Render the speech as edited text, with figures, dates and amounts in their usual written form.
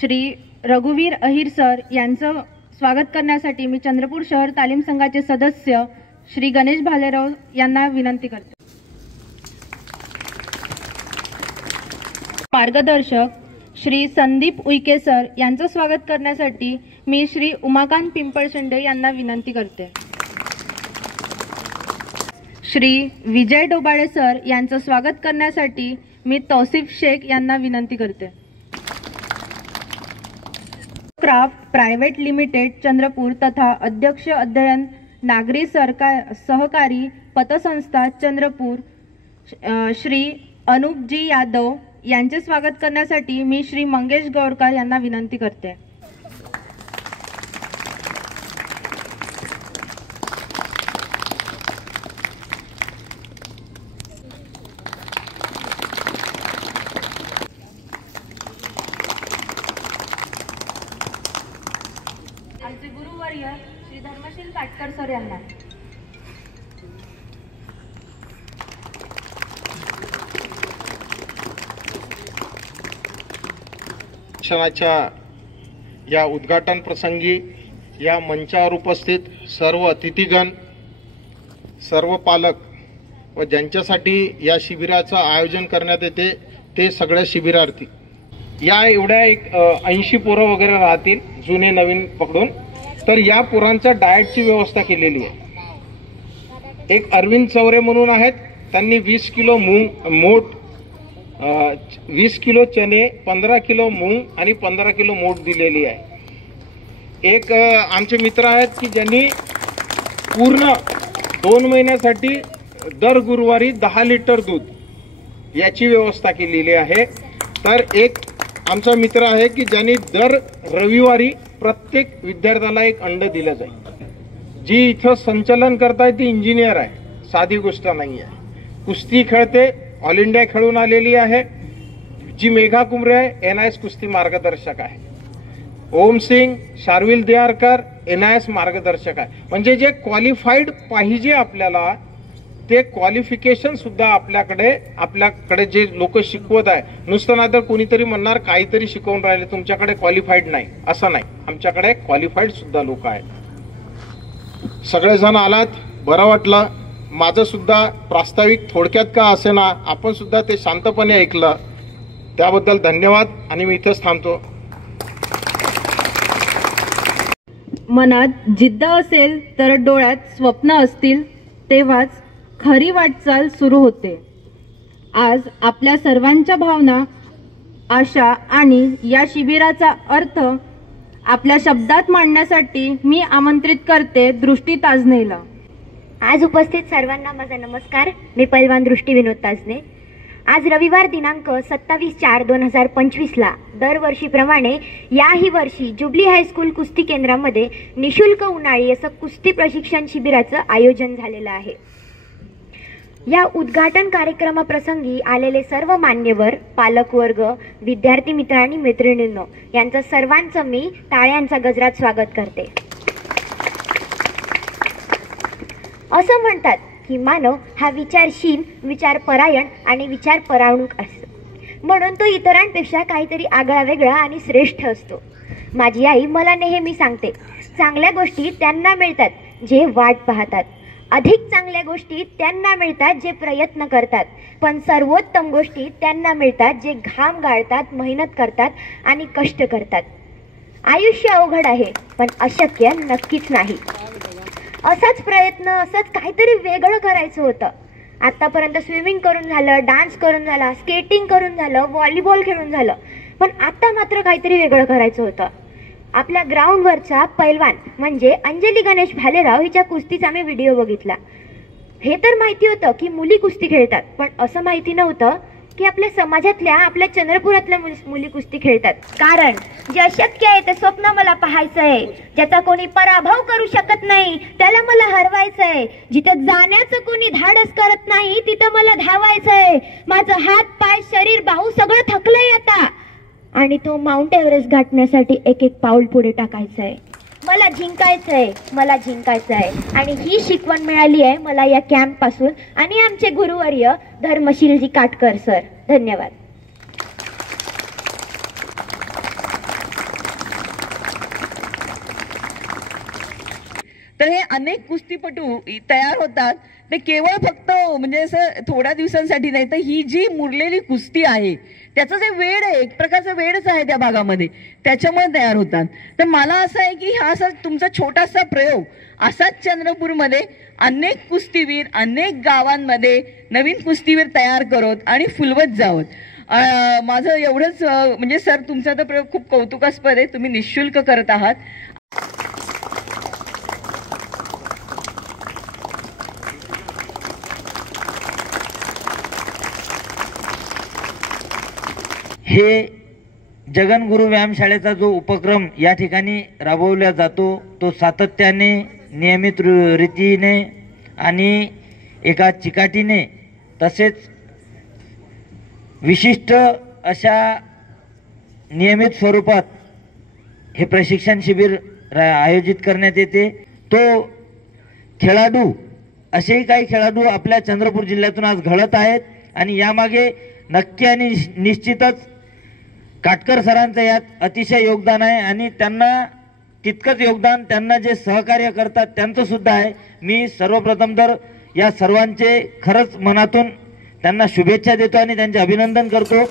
श्री रघुवीर अहिर सर यांचं स्वागत करण्यासाठी मी चंद्रपूर शहर तालीम संघाचे सदस्य श्री गणेश भालेराव यांना विनंती करते. मार्गदर्शक श्री संदीप उईके सर यांचं स्वागत करण्यासाठी मी श्री उमाकांत पिंपळशेंडे यांना विनंती करते. श्री विजय डोबाळे सर यांचं स्वागत करण्यासाठी मी तौसिफ शेख यांना विनंती करते. क्राफ्ट प्राइवेट लिमिटेड चंद्रपूर तथा अध्यक्ष अध्ययन नागरी सहकारी पतसंस्था चंद्रपूर श्री अनुपजी यादव यांचे स्वागत करण्यासाठी मी श्री मंगेश गौरकर यांना विनंती करते. आमचे गुरुवर्य श्री धर्मशील काटकर सर यांना. शिक्षणाच्या या उद्घाटन प्रसंगी या मंचावर उपस्थित सर्व अतिथीगण, सर्व पालक व ज्यांच्यासाठी या शिबिराचं आयोजन करण्यात येते ते सगळे शिबिरार्थी, या एवढ्या एक 80 पोरं वगैरे राहतील जुने नवीन पकडून. तर या पोरांचा डाएटची व्यवस्था केलेली आहे. एक अरविंद चौरे म्हणून आहेत, त्यांनी 20 किलो मोठ 20 किलो चणे, 15 किलो मूग आणि 15 किलो मोठ दिलेली आहे. एक आमचे मित्र आहेत की ज्यांनी पूर्ण 2 महिन्यासाठी दर गुरुवारी 10 लिटर दूध याची व्यवस्था केलेली आहे. तर एक आमचा मित्र आहे की ज्यांनी दर रविवारी प्रत्येक विद्यार्थ्याला एक अंड दिलं जाईल. जी इथं संचालन करताय ती इंजिनियर आहे, साधी गोष्ट नाही आहे. कुस्ती खेळते, ऑल इंडिया खेळून आलेली आहे. जी मेघा कुमरे आहे NIS कुस्ती मार्गदर्शक आहे. ओम सिंग, शार्विल दियारकर NIS मार्गदर्शक आहे. म्हणजे जे क्वालिफाईड पाहिजे आपल्याला ते क्वालिफिकेशन सुद्धा आपल्याकडे जे लोक शिकवत आहे. नुसतं ना तर कोणीतरी म्हणणार काहीतरी शिकवून राहिले, तुमच्याकडे क्वालिफाईड नाही, असं नाही. आमच्याकडे क्वालिफाईड सुद्धा लोक आहेत. सगळेजण आलात, बरं वाटलं. माझं सुद्धा प्रास्ताविक थोडक्यात का असेना आपण सुद्धा ते शांतपणे ऐकलं, त्याबद्दल धन्यवाद. आणि मी इथेच थांबतो. मनात जिद्द असेल तर डोळ्यात स्वप्न असतील तेव्हाच खरी वाटचाल सुरू होते. आज आपल्या सर्वांच्या भावना, आशा आणि या शिबिराचा अर्थ आपल्या शब्दात मांडण्यासाठी मी आमंत्रित करते दृष्टी ताजनेला. आज उपस्थित सर्वांना माझा नमस्कार. मी पैलवान दृष्टी विनोद ताजने. आज रविवार दिनांक 27/4/2025ला दरवर्षीप्रमाणे याही वर्षी जुबली हायस्कूल कुस्ती केंद्रामध्ये निशुल्क उन्हाळी असं कुस्ती प्रशिक्षण शिबिराचं आयोजन झालेलं आहे. या उद्घाटन कार्यक्रमाप्रसंगी आलेले सर्व मान्यवर, पालकवर्ग, विद्यार्थी मित्र आणि मैत्रिणींनो यांचं सर्वांचं मी टाळ्यांच्या गजरात स्वागत करते. असं म्हणतात की मानव हा विचारशील, विचारपरायण आणि विचारपरावणूक असतो. म्हणून तो इतरांपेक्षा काहीतरी आगळा वेगळा आणि श्रेष्ठ असतो. माझी आई मला नेहमी सांगते, चांगल्या गोष्टी त्यांना मिळतात जे वाट पाहतात, अधिक चांगल्या गोष्टी त्यांना मिळतात जे प्रयत्न करतात, पण सर्वोत्तम गोष्टी त्यांना मिळतात जे घाम गाळतात, मेहनत करतात आणि कष्ट करतात. आयुष्य अवघड आहे, पण अशक्य नक्कीच नाही. असाच प्रयत्न, असंच काहीतरी वेगळं करायचं होतं. आतापर्यंत स्विमिंग करून झालं, डान्स करून झाला, स्केटिंग करून झालं, व्हॉलीबॉल खेळून झालं, पण आता मात्र काहीतरी वेगळं करायचं होतं. आपल्या ग्राउंडवरचा पैलवान म्हणजे अंजली गणेश भालेराव हिच्या कुस्तीचा मी व्हिडिओ बघितला. हे तर माहिती होतं की मुली कुस्ती खेळतात, पण असं माहिती नव्हतं की आपल्या समाजातल्या, आपल्या चंद्रपुरातल्या मुली कुस्ती खेळतात. कारण जे अशक्य आहे ते स्वप्न मला पाहायचं आहे, ज्याचा कोणी पराभव करू शकत नाही त्याला मला हरवायचं आहे, जिथं जाण्याचं कोणी धाडस करत नाही तिथं मला धावायचं आहे. माझं हात पाय शरीर बाहू सगळं थकलंय आता, आणि तो माउंट एव्हरेस्ट गाठण्यासाठी एक एक पाऊल पुढे टाकायचं आहे. मला जिंकायचं आहे, मला जिंकायचं आहे. आणि ही शिकवण मिळाली आहे मला या कॅम्प पासून आणि आमचे गुरुवर्य धर्मशीलजी काटकर सर. धन्यवाद. तर हे अनेक कुस्तीपटू तयार होतात ते केवळ फक्त म्हणजे असं थोड्या दिवसांसाठी नाही, तर ही जी मुरलेली कुस्ती आहे त्याचं जे वेड आहे, एक प्रकारचं वेडच आहे त्या भागामध्ये, त्याच्यामुळे तयार होतात. तर मला असं आहे की हा असा तुमचा छोटासा प्रयोग असाच चंद्रपूरमध्ये अनेक कुस्तीवीर, अनेक गावांमध्ये नवीन कुस्तीवीर तयार करत आणि फुलवत जावत. माझं एवढंच म्हणजे सर तुमचा तर प्रयोग खूप कौतुकास्पद आहे, तुम्ही निःशुल्क करत आहात. हे जगनगुरु व्यायामशाळेचा जो उपक्रम या ठिकाणी राबवला जातो तो सातत्याने, नियमित रीतीने आणि एका चिकाटीने तसेच विशिष्ट अशा नियमित स्वरूपात हे प्रशिक्षण शिबिर आयोजित करण्यात येते. तो खेळाडू, असेही काही खेळाडू आपल्या चंद्रपूर जिल्ह्यातून आज घडत आहेत आणि यामागे नक्की आणि निश्चितच काटकर सरांचं यात अतिशय योगदान आहे आणि त्यांना तितकंच योगदान त्यांना जे सहकार्य करतात त्यांचं सुद्धा आहे. मी सर्वप्रथम तर या सर्वांचे खरंच मनातून त्यांना शुभेच्छा देतो आणि त्यांचे अभिनंदन करतो.